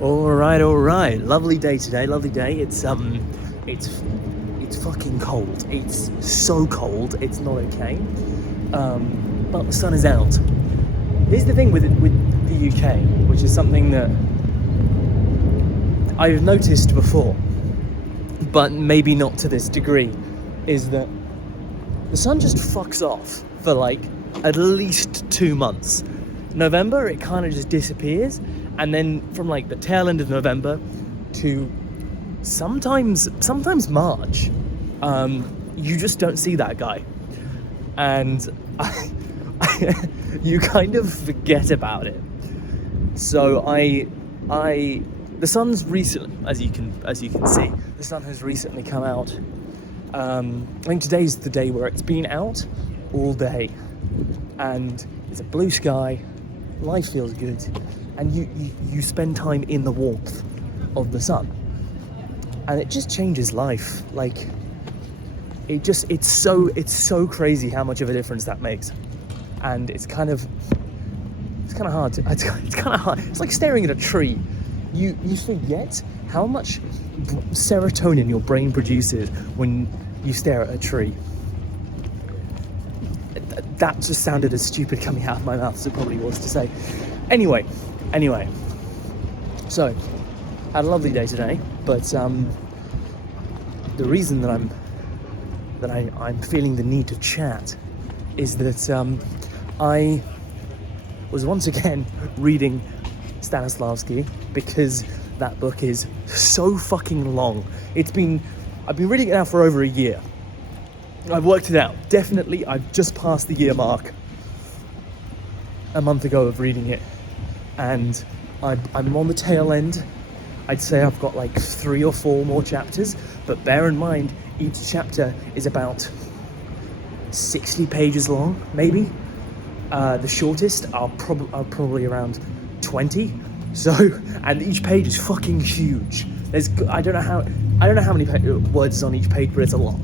All right. Lovely day today. Lovely day. It's fucking cold. It's so cold. It's not okay. But the sun is out. Here's the thing with the UK, which is something that I've noticed before, but maybe not to this degree, is that the sun just fucks off for like at least 2 months. November, it kind of just disappears, and then from like the tail end of November to sometimes March, you just don't see that guy, and you kind of forget about it. So the sun's recently, as you can see, the sun has recently come out. I think today's the day where it's been out all day, and it's a blue sky. Life feels good, and you spend time in the warmth of the sun, and it just changes life. Like it's so crazy how much of a difference that makes, and it's kind of hard. It's kind of hard. It's like staring at a tree. You forget how much serotonin your brain produces when you stare at a tree. That just sounded as stupid coming out of my mouth as it probably was to say. Anyway, so had a lovely day today, but the reason that I'm feeling the need to chat is that I was once again reading Stanislavski, because that book is so fucking long. I've been reading it now for over a year. I've worked it out. Definitely, I've just passed the year mark a month ago of reading it, and I'm on the tail end. I'd say I've got like 3 or 4 more chapters, but bear in mind, each chapter is about 60 pages long, maybe. The shortest are probably around 20. So, and each page is fucking huge. I don't know how many words is on each page, but it's a lot.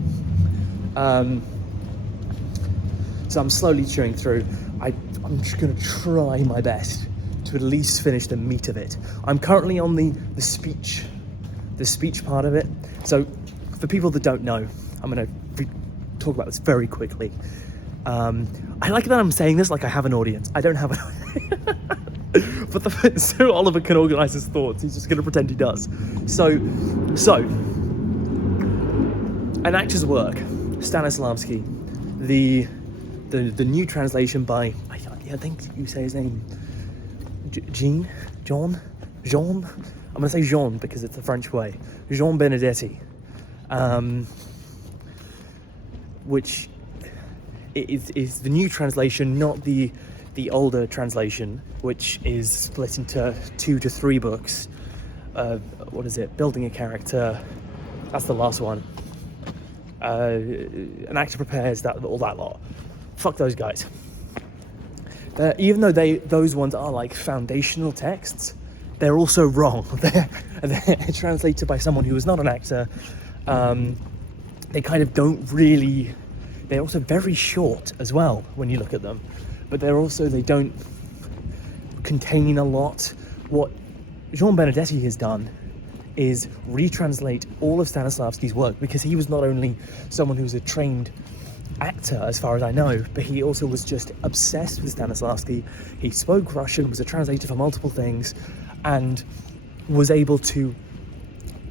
So I'm slowly chewing through. I'm just gonna try my best to at least finish the meat of it. I'm currently on the speech part of it. So for people that don't know, I'm gonna talk about this very quickly. I like that I'm saying this like I have an audience. I don't have an audience. But so Oliver can organise his thoughts. He's just going to pretend he does. So, an actor's work, Stanislavski, the new translation by, I think you say his name, Jean. I'm going to say Jean because it's the French way. Jean Benedetti, which is the new translation, not the older translation, which is split into 2 to 3 books. What is it? Building a Character. That's the last one. An Actor Prepares, all that lot. Fuck those guys. Even though those ones are like foundational texts, they're also wrong. They're translated by someone who is not an actor. They kind of don't really. They're also very short as well when you look at them, but they don't contain a lot. What Jean Benedetti has done is retranslate all of Stanislavski's work, because he was not only someone who was a trained actor, as far as I know, but he also was just obsessed with Stanislavski. He spoke Russian, was a translator for multiple things, and was able to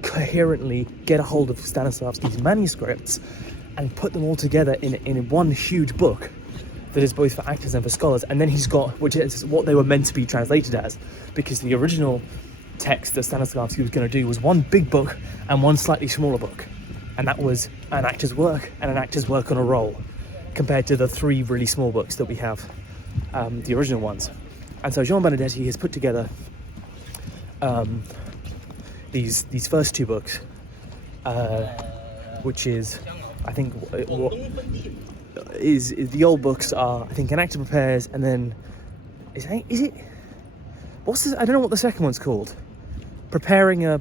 coherently get a hold of Stanislavski's manuscripts and put them all together in one huge book that is both for actors and for scholars. And then he's got, which is what they were meant to be translated as, because the original text that Stanislavski was going to do was one big book and one slightly smaller book, and that was an actor's work and an actor's work on a role, compared to the 3 really small books that we have, the original ones. And so Jean Benedetti has put together these first 2 books, which is, I think, what is the old books are, I think, An Actor Prepares, and then is it what's this? I don't know what the second one's called. Preparing a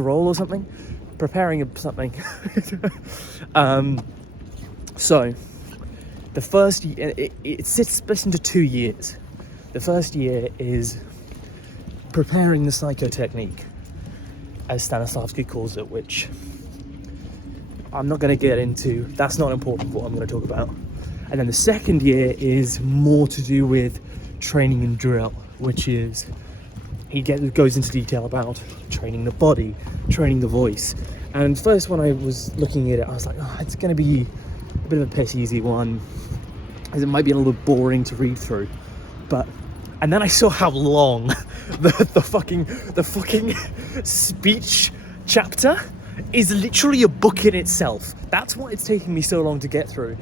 role or something. So the first year, it sits split into 2 years. The first year is preparing the psychotechnique, as Stanislavski calls it, which I'm not going to get into. That's not important for what I'm going to talk about. And then the second year is more to do with training and drill, which is goes into detail about training the body, training the voice. And first, when I was looking at it, I was like, oh, it's going to be a bit of a piss easy one, as it might be a little bit boring to read through. And then I saw how long the fucking speech chapter is literally a book in itself. That's why it's taking me so long to get through.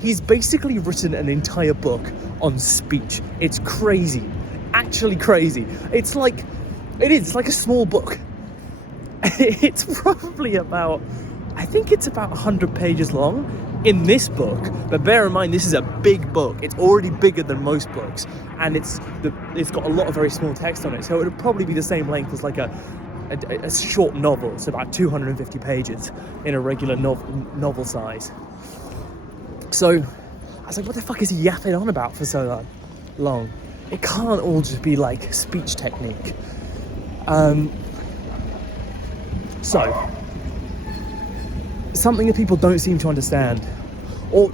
He's basically written an entire book on speech. It's crazy. Actually crazy. It's like a small book. It's probably about, I think it's about 100 pages long in this book, but bear in mind this is a big book. It's already bigger than most books, and it's got a lot of very small text on it, so it would probably be the same length as like a short novel. It's about 250 pages in a regular novel size. So I was like, what the fuck is he yapping on about for so long? It can't all just be like speech technique. So something that people don't seem to understand, or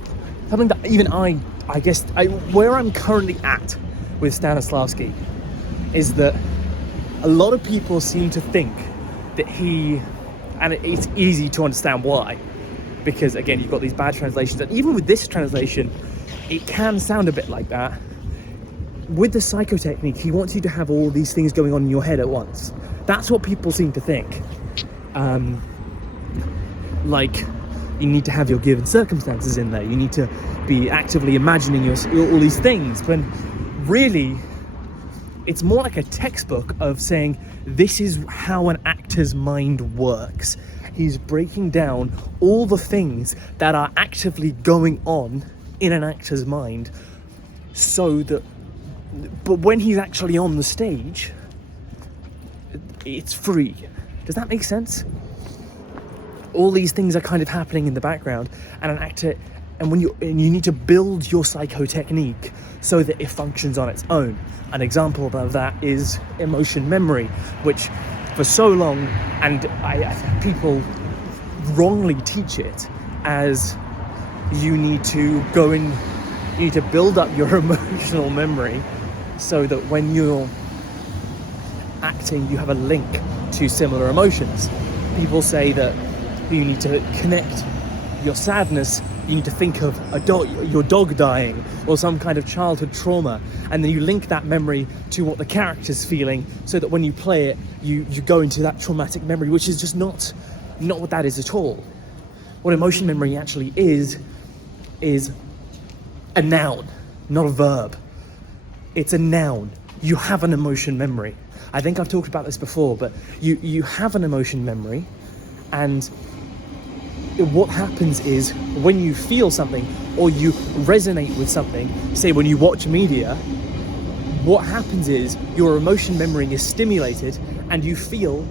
something that even I guess where I'm currently at with Stanislavski, is that a lot of people seem to think that and it's easy to understand why, because again, you've got these bad translations, and even with this translation, it can sound a bit like that. With the psychotechnique, he wants you to have all these things going on in your head at once. That's what people seem to think. Like, you need to have your given circumstances in there. You need to be actively imagining all these things. When really, it's more like a textbook of saying, this is how an actor's mind works. He's breaking down all the things that are actively going on in an actor's mind, so that, but when he's actually on the stage, it's free. Does that make sense? All these things are kind of happening in the background, and an actor, and you need to build your psychotechnique so that it functions on its own. An example of that is emotion memory, which for so long, and I think people wrongly teach it as you need to build up your emotional memory so that when you're acting, you have a link to similar emotions. People say that you need to connect your sadness, you need to think of your dog dying or some kind of childhood trauma, and then you link that memory to what the character's feeling, so that when you play it, you go into that traumatic memory, which is just not what that is at all. What emotion memory actually is a noun, not a verb. It's a noun. You have an emotion memory. I think I've talked about this before, but you have an emotion memory, and what happens is when you feel something or you resonate with something, say when you watch media, what happens is your emotion memory is stimulated, and you feel,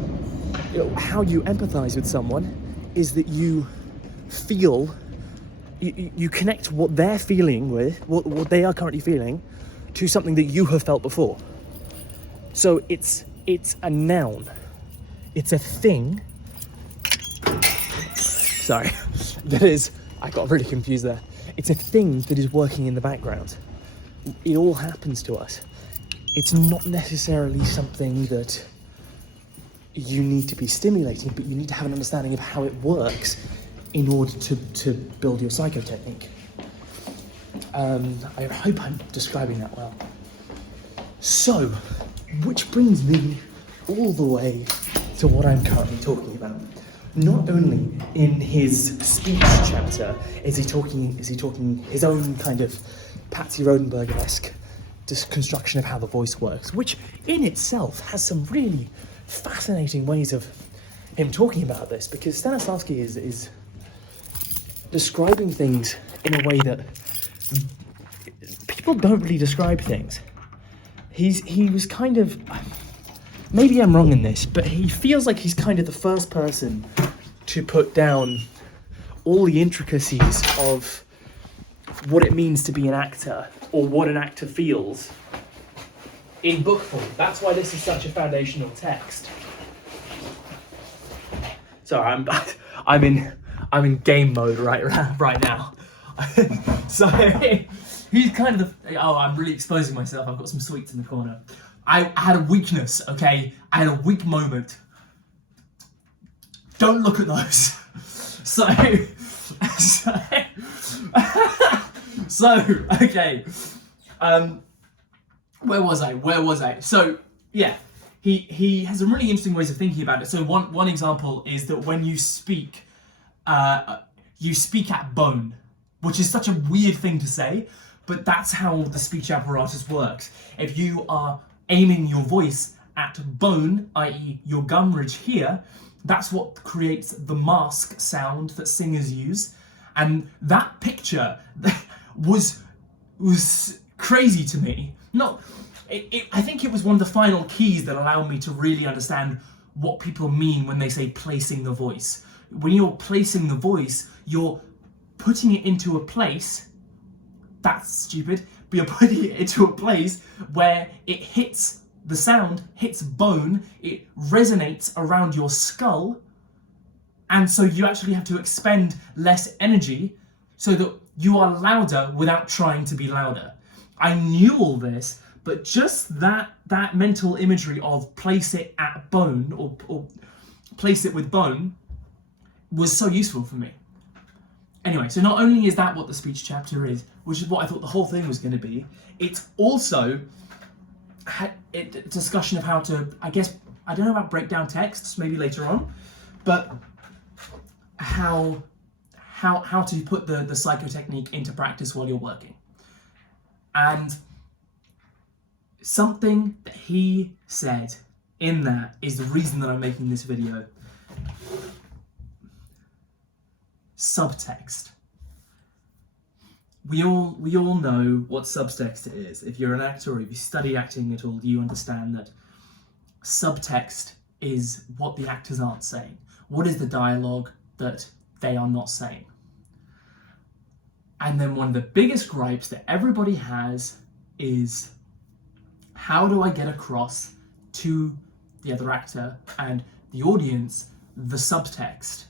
how you empathize with someone is that you feel, you connect what they're feeling with, what they are currently feeling, to something that you have felt before. So it's a noun. It's a thing. Sorry, I got really confused there. It's a thing that is working in the background. It all happens to us. It's not necessarily something that you need to be stimulating, but you need to have an understanding of how it works in order to build your psychotechnique. I hope I'm describing that well. So, which brings me all the way to what I'm currently talking about. Not only in his speech chapter is he talking his own kind of Patsy Rodenberg-esque construction of how the voice works, which in itself has some really fascinating ways of him talking about this, because Stanislavski is describing things in a way that people don't really describe things. He was kind of, maybe I'm wrong in this, but he feels like he's kind of the first person to put down all the intricacies of what it means to be an actor, or what an actor feels in book form. That's why this is such a foundational text. Sorry, I'm in game mode right now. So he's kind of the. Oh, I'm really exposing myself. I've got some sweets in the corner. I had a weakness. Okay, I had a weak moment. Don't look at those. So okay. Where was I? So yeah. He has some really interesting ways of thinking about it. So one example is that when you speak at bone, which is such a weird thing to say, but that's how the speech apparatus works. If you are aiming your voice at bone, i.e. your gum ridge here, that's what creates the mask sound that singers use. And that picture was crazy to me. I think it was one of the final keys that allowed me to really understand what people mean when they say placing the voice. When you're placing the voice, you're putting it into a place, that's stupid, but you're putting it into a place where it hits, the sound hits bone, it resonates around your skull, and so you actually have to expend less energy so that you are louder without trying to be louder. I knew all this, but just that mental imagery of place it at bone or place it with bone was so useful for me. Anyway, so not only is that what the speech chapter is, which is what I thought the whole thing was going to be, it's also a discussion of how to, I guess, I don't know about breakdown texts, maybe later on, but how to put the psychotechnique into practice while you're working. And something that he said in that is the reason that I'm making this video. Subtext. We all know what subtext is. If you're an actor or if you study acting at all, you understand that subtext is what the actors aren't saying. What is the dialogue that they are not saying? And then one of the biggest gripes that everybody has is, how do I get across to the other actor and the audience the subtext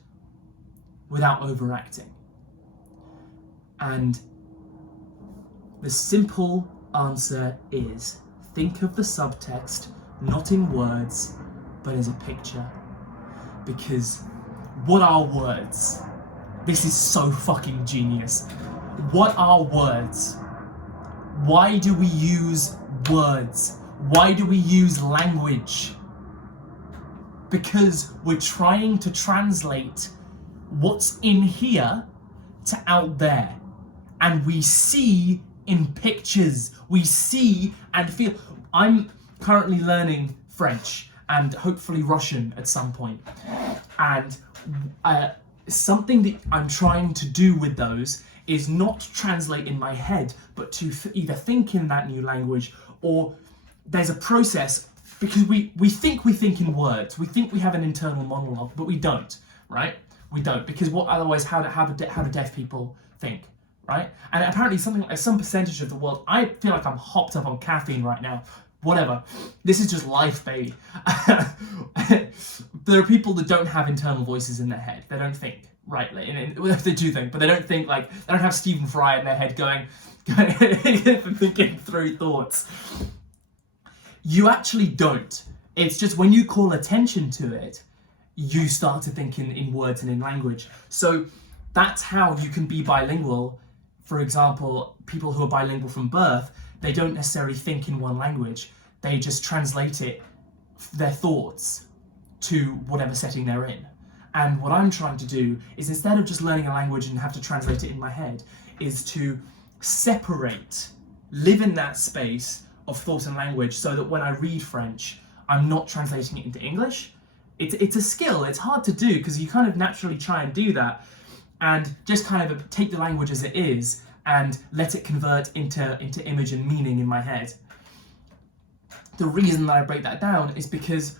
without overacting? And the simple answer is, think of the subtext not in words, but as a picture. Because what are words? This is so fucking genius. What are words? Why do we use words? Why do we use language? Because we're trying to translate what's in here to out there. And we see in pictures, we see and feel. I'm currently learning French and hopefully Russian at some point. And something that I'm trying to do with those is not translate in my head, but to either think in that new language, or there's a process, because we think in words. We think we have an internal monologue, but we don't, right? We don't, because what otherwise, how do deaf people think, right? And apparently something like some percentage of the world, I feel like I'm hopped up on caffeine right now. Whatever. This is just life, baby. There are people that don't have internal voices in their head. They don't think, right? They do think, but they don't think like, they don't have Stephen Fry in their head going thinking through thoughts. You actually don't. It's just when you call attention to it, you start to think in words and in language. So that's how you can be bilingual. For example, people who are bilingual from birth, they don't necessarily think in one language. They just translate their thoughts to whatever setting they're in. And what I'm trying to do is, instead of just learning a language and have to translate it in my head, is to separate, live in that space of thought and language, so that when I read French, I'm not translating it into English. It's a skill. It's hard to do because you kind of naturally try and do that and just kind of take the language as it is and let it convert into image and meaning in my head. The reason that I break that down is because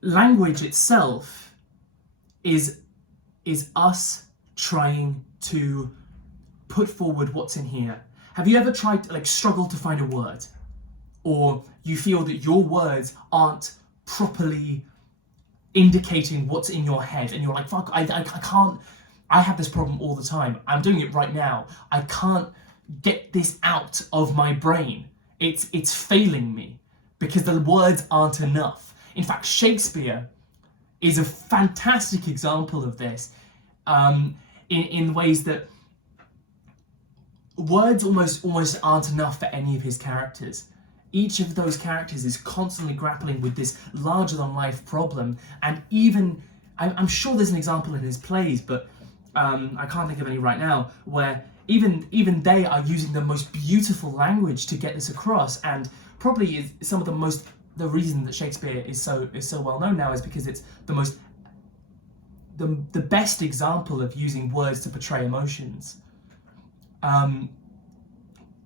language itself is us trying to put forward what's in here. Have you ever tried to struggle to find a word? Or you feel that your words aren't properly indicating what's in your head, and you're like, fuck, I can't, I have this problem all the time. I'm doing it right now. I can't get this out of my brain. It's failing me because the words aren't enough. In fact, Shakespeare is a fantastic example of this, in ways that words almost aren't enough for any of his characters. Each of those characters is constantly grappling with this larger-than-life problem, and even, I'm sure there's an example in his plays, but I can't think of any right now, where even they are using the most beautiful language to get this across, and probably is some of the reason that Shakespeare is so well known now is because it's the best example of using words to portray emotions.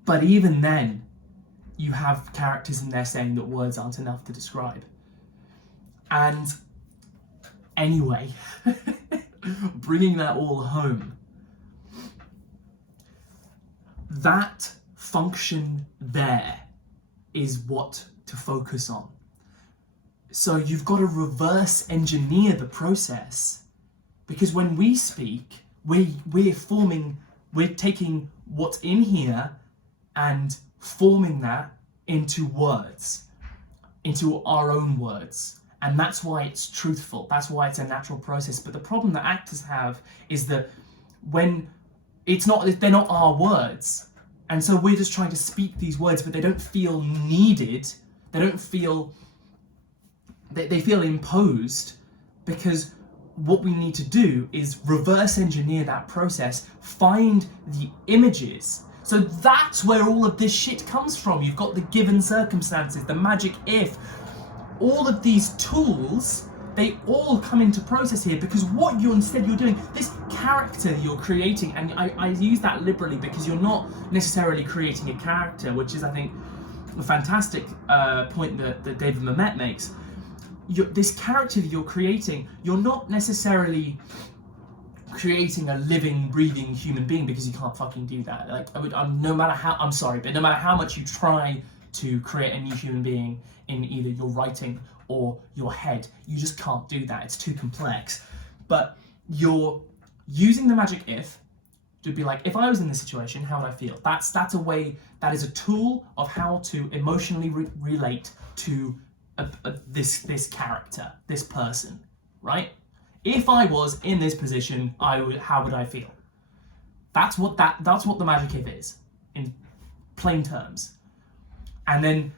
But even then, you have characters in there saying that words aren't enough to describe. And anyway, bringing that all home, that function there is what to focus on. So you've got to reverse engineer the process, because when we speak, we're taking what's in here and forming that into words, into our own words. And that's why it's truthful. That's why it's a natural process. But the problem that actors have is that when they're not our words. And so we're just trying to speak these words, but they don't feel needed. They don't feel, they feel imposed, because what we need to do is reverse engineer that process, find the images. So that's where all of this shit comes from. You've got the given circumstances, the magic if, all of these tools, they all come into process here, because what you're doing, this character you're creating, and I use that liberally because you're not necessarily creating a character, which is, I think, a fantastic point that David Mamet makes. This character that you're creating, you're not necessarily creating a living, breathing human being, because you can't fucking do that. No matter how much you try to create a new human being in either your writing or your head, you just can't do that. It's too complex. But you're using the magic if to be like, if I was in this situation, how would I feel? That's a way, that is a tool of how to emotionally relate to this character, this person, right? If I was in this position, how would I feel? That's what the magic if is, in plain terms. And then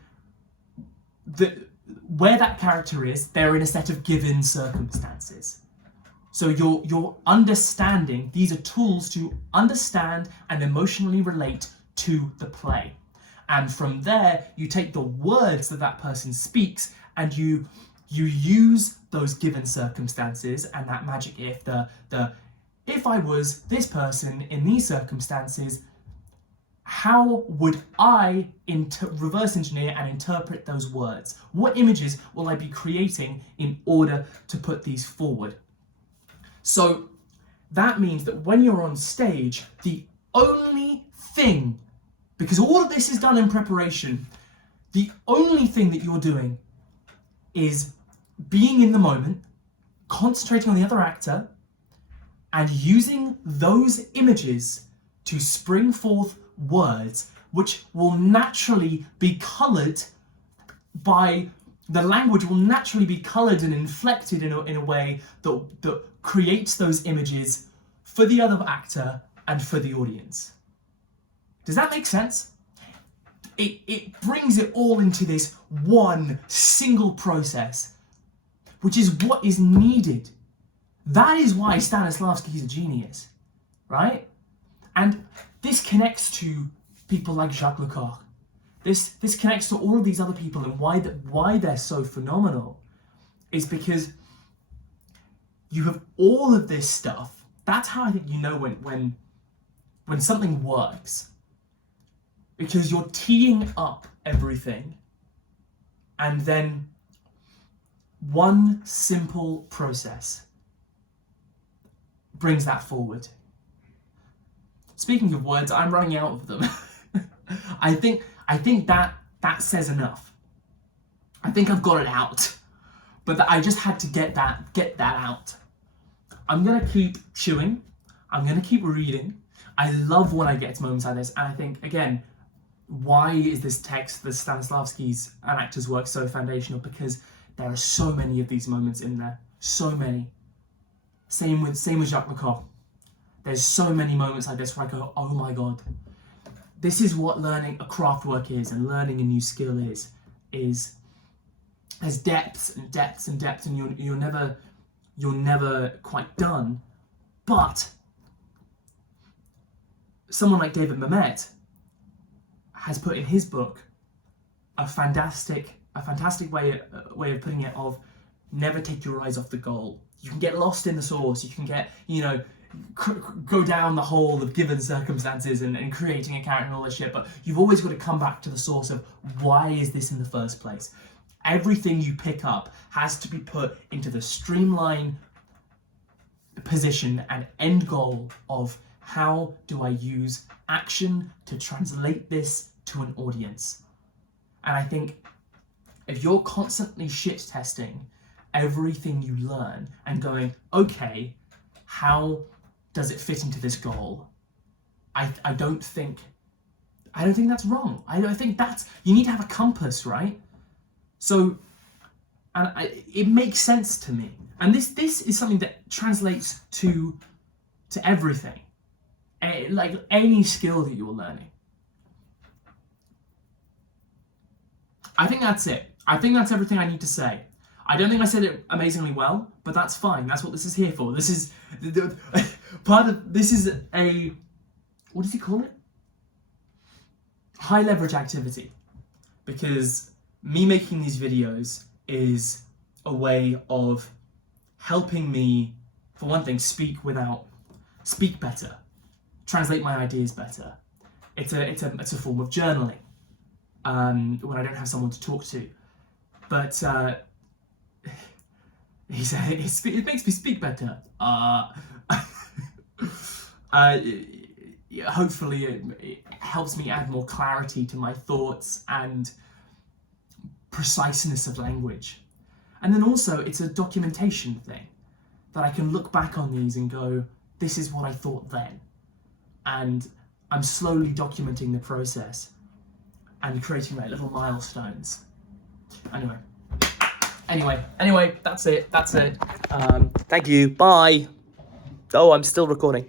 where that character is, they're in a set of given circumstances. So you're understanding, these are tools to understand and emotionally relate to the play. And from there, you take the words that person speaks, and you use those given circumstances and that magic if, if I was this person in these circumstances, how would I reverse engineer and interpret those words? What images will I be creating in order to put these forward? So that means that when you're on stage, the only thing, because all of this is done in preparation, the only thing that you're doing is being in the moment, concentrating on the other actor, and using those images to spring forth words which will naturally be coloured by, the language will naturally be coloured and inflected in a way that creates those images for the other actor and for the audience. Does that make sense? It brings it all into this one single process, which is what is needed. That is why Stanislavski is a genius, right? And this connects to people like Jacques Lecoq. This connects to all of these other people, and why they're so phenomenal is because you have all of this stuff. That's how I think you know when something works, because you're teeing up everything, and then one simple process brings that forward. Speaking of words, I'm running out of them. I think that says enough. I think I've got it out, but I just had to get that out. I'm gonna keep chewing. I'm gonna keep reading. I love when I get to moments like this, and I think again, why is this text, the Stanislavski's An Actor's Work, so foundational? Because there are so many of these moments in there, so many. Same with Jacques Lecoq. There's so many moments like this where I go, oh my god, this is what learning a craft work is, and learning a new skill is there's depths and depths and depths, and you're never quite done. But someone like David Mamet has put in his book a fantastic way of putting it, of never take your eyes off the goal. You can get lost in the source, you can get, go down the hole of given circumstances and creating a character and all this shit, but you've always got to come back to the source of why is this in the first place. Everything you pick up has to be put into the streamline position and end goal of how do I use action to translate this to an audience. And I think if you're constantly shit testing everything you learn and going, okay, how does it fit into this goal? I don't think that's wrong. I think that's, you need to have a compass, right? So, it makes sense to me. And this is something that translates to everything. Like any skill that you're learning. I think that's it. I think that's everything I need to say. I don't think I said it amazingly well, but that's fine. That's what this is here for. This is this is a, what does he call it? High leverage activity. Because me making these videos is a way of helping me, for one thing, speak better, translate my ideas better. It's a form of journaling when I don't have someone to talk to. But he said it makes me speak better. Hopefully it helps me add more clarity to my thoughts and preciseness of language. And then also it's a documentation thing that I can look back on these and go, this is what I thought then. And I'm slowly documenting the process and creating like little milestones. Anyway, that's it. Thank you. Bye. Oh, I'm still recording.